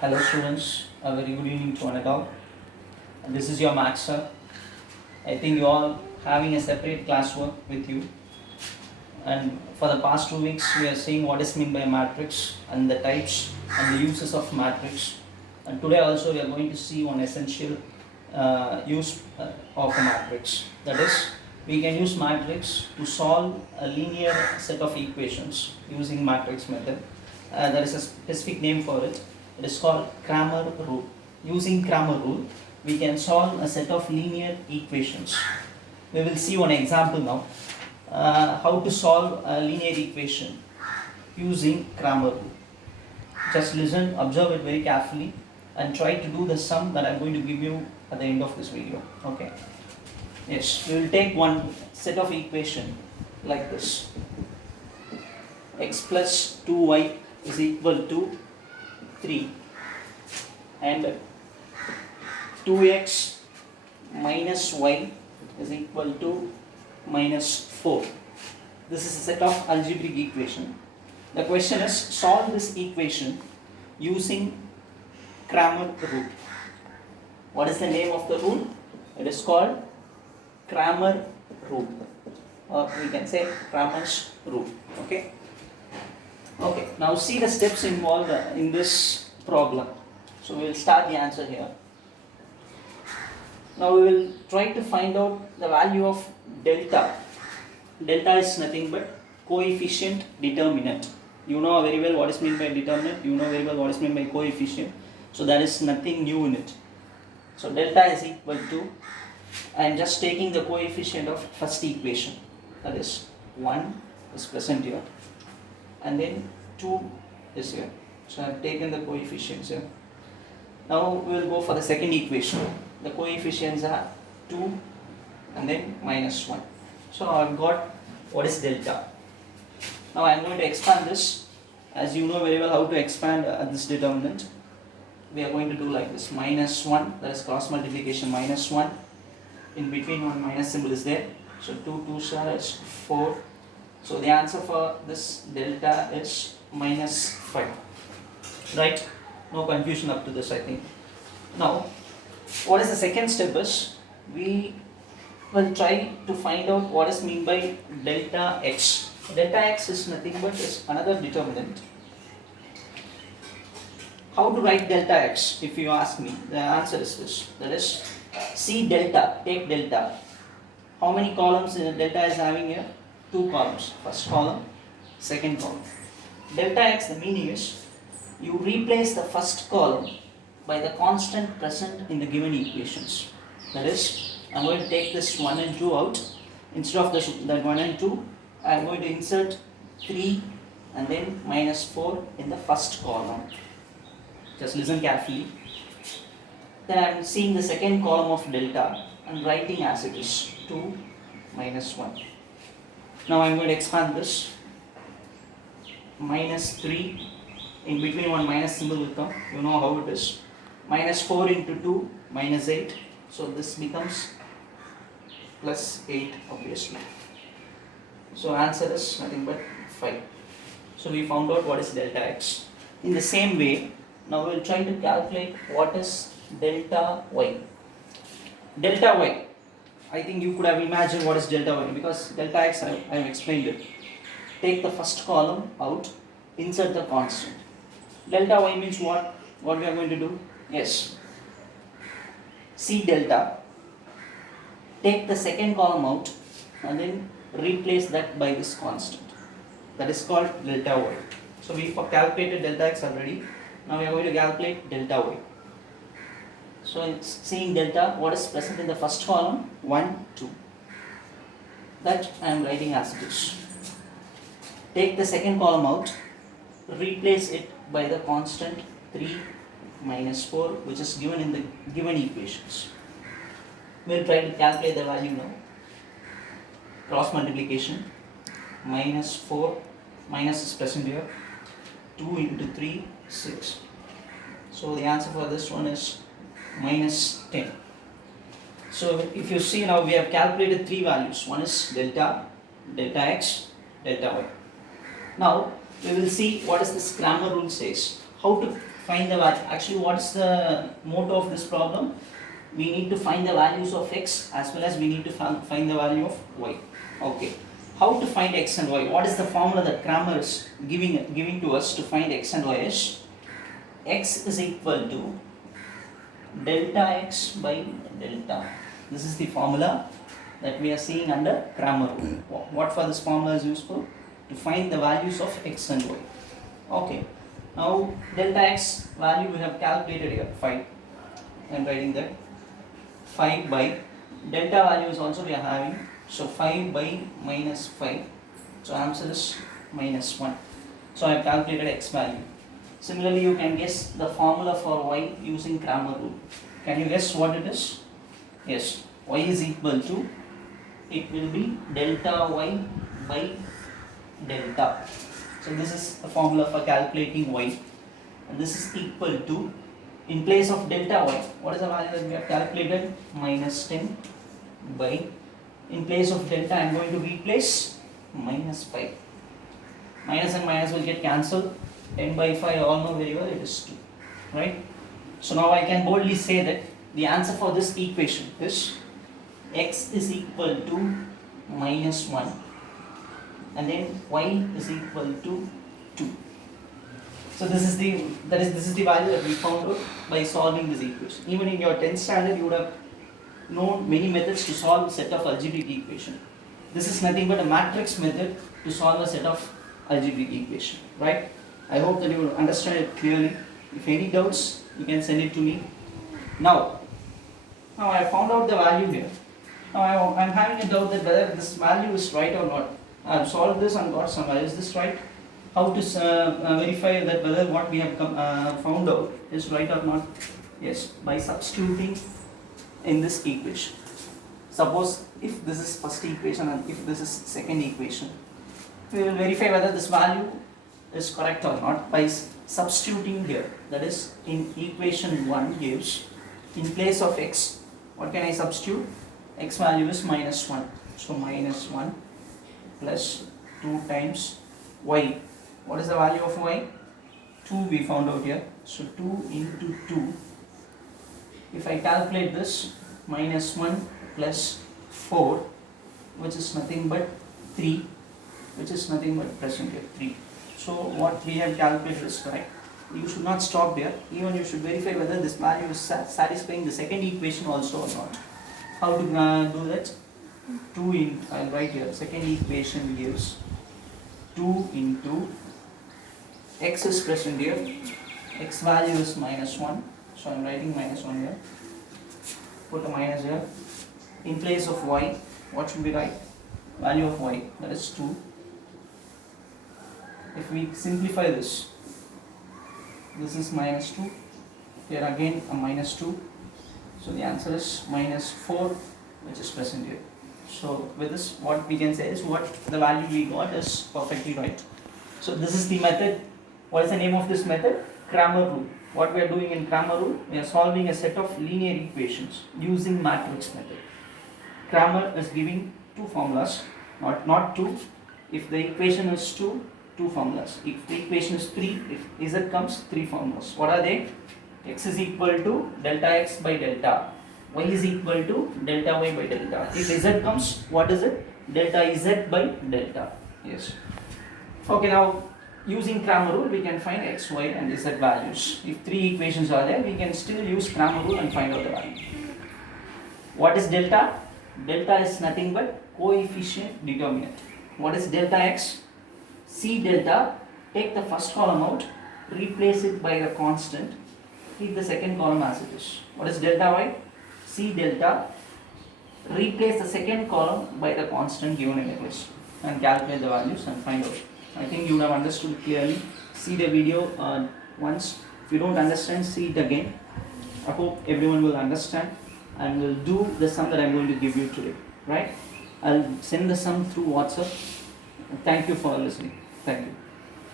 Hello students, a very good evening to one and all. This is your maths sir. I think you all having a separate classwork with you, and for the past 2 weeks we are seeing what is meant by matrix and the types and the uses of matrix, and today also we are going to see one essential use of a matrix. That is, we can use matrix to solve a linear set of equations using matrix method. There is a specific name for it. It is called Cramer rule. Using Cramer rule, we can solve a set of linear equations. We will see one example now. How to solve a linear equation using Cramer rule. Just listen, observe it very carefully, and try to do the sum that I am going to give you at the end of this video. Okay. Yes, we will take one set of equation like this. X plus 2y is equal to 3 and 2x minus y is equal to minus 4. This is a set of algebraic equation. The question is, solve this equation using Cramer rule. What is the name of the rule? It is called Cramer rule, or we can say Cramer's rule. Okay. Okay, now see the steps involved in this problem. So we will start the answer here. Now we will try to find out the value of delta. Delta is nothing but coefficient determinant. You know very well what is meant by determinant, you know very well what is meant by coefficient. So there is nothing new in it. So delta is equal to, I am just taking the coefficient of first equation, that is 1 is present here, and then 2 is here. So I have taken the coefficients here. Now we will go for the second equation. The coefficients are 2 and then minus 1. So I have got what is delta. Now I am going to expand this. As you know very well how to expand this determinant. We are going to do like this: minus 1, that is cross multiplication, minus 1. In between one minus symbol is there. So 2 2s is 4. So the answer for this delta is minus 5. Right? No confusion up to this, I think. Now, what is the second step is, we will try to find out what is meant by delta x. Delta x is nothing but is another determinant. How to write delta x, if you ask me? The answer is this. That is, see delta, take delta. How many columns delta is having here? 2 columns. First column, second column. Delta x, the meaning is, you replace the first column by the constant present in the given equations. That is, I am going to take this 1 and 2 out. Instead of that 1 and 2, I am going to insert 3 and then minus 4 in the first column. Just listen carefully. Then I am seeing the second column of delta and writing as it is, 2 minus 1. Now I am going to expand this. Minus 3, in between one minus symbol will come, you know how it is. Minus 4 into 2, minus 8. So this becomes plus 8 obviously. So answer is nothing but 5. So we found out what is delta x. In the same way, now we will try to calculate what is delta y. Delta y, I think you could have imagined what is delta y, because delta x I have explained it. Take the first column out, insert the constant. Delta y means what? What we are going to do? Yes. See delta, take the second column out and then replace that by this constant. That is called delta y. So we calculated delta x already. Now we are going to calculate delta y. So seeing delta, what is present in the first column? 1, 2. That I am writing as it is. Take the second column out, replace it by the constant 3 minus 4, which is given in the given equations. We will try to calculate the value now. Cross multiplication, minus 4, minus is present here, 2 into 3, 6. So the answer for this one is minus 10. So if you see now, we have calculated 3 values. One is delta, delta x, delta y. Now we will see what is this Cramer rule says. How to find the value. Actually, what's the motto of this problem? We need to find the values of x as well as we need to find the value of y. Okay. How to find x and y? What is the formula that Cramer is giving to us to find x and y is x is equal to delta x by delta. This is the formula that we are seeing under Cramer rule. What for this formula is useful? To find the values of x and y. Okay. Now delta x value we have calculated here, 5. I am writing that 5 by delta value is also we are having, so 5 by minus 5, so answer is minus 1. So I have calculated x value. Similarly, you can guess the formula for y using Cramer rule. Can you guess what it is? Yes, y is equal to, it will be delta y by delta. So this is the formula for calculating y, and this is equal to, in place of delta y, what is the value that we have calculated? Minus 10 by, in place of delta I am going to replace minus 5. Minus and minus will get cancelled. 10 by 5 all know very well it is 2. Right? So now I can boldly say that the answer for this equation is x is equal to minus 1 and then y is equal to 2. So this is the value that we found out by solving this equation. Even in your 10th standard you would have known many methods to solve a set of algebraic equation. This is nothing but a matrix method to solve a set of algebraic equation, right? I hope that you will understand it clearly. If any doubts, you can send it to me. Now I found out the value here. Now I am having a doubt that whether this value is right or not. I have solved this and got some value. Is this right? How to verify that whether what we have found out is right or not? Yes, by substituting in this equation. Suppose if this is first equation and if this is second equation, we will verify whether this value is correct or not by substituting here. That is, in equation 1 gives, in place of x, what can I substitute? X value is minus 1. So minus 1 plus 2 times y. What is the value of y? 2 we found out here. So 2 into 2. If I calculate this, minus 1 plus 4, which is nothing but 3, which is nothing but present here, 3. So what we have calculated is correct. You should not stop there. Even you should verify whether this value is satisfying the second equation also or not. How to do that? 2 in, I'll write here, second equation gives 2 into, x is present here, x value is minus 1, so I'm writing minus 1 here, put a minus here. In place of y, what should we write? Value of y, that is 2. If we simplify this is minus 2, here again a minus 2, so the answer is minus 4, which is present here. So with this, what we can say is what the value we got is perfectly right. So this is the method. What is the name of this method? Cramer rule. What we are doing in Cramer rule, we are solving a set of linear equations using matrix method. Cramer is giving two formulas, not two. If the equation is two formulas. If the equation is 3, if z comes, 3 formulas. What are they? X is equal to delta x by delta. Y is equal to delta y by delta. If z comes, what is it? Delta z by delta. Yes. Okay, now using Cramer rule, we can find x, y and z values. If 3 equations are there, we can still use Cramer rule and find out the value. What is delta? Delta is nothing but coefficient determinant. What is delta x? See delta, take the first column out, replace it by the constant, keep the second column as it is. What is delta y? See delta, replace the second column by the constant given in the question and calculate the values and find out. I think you have understood clearly. See the video once. If you don't understand, see it again. I hope everyone will understand and will do the sum that I am going to give you today. Right? I'll send the sum through WhatsApp. Thank you for listening. Thank you.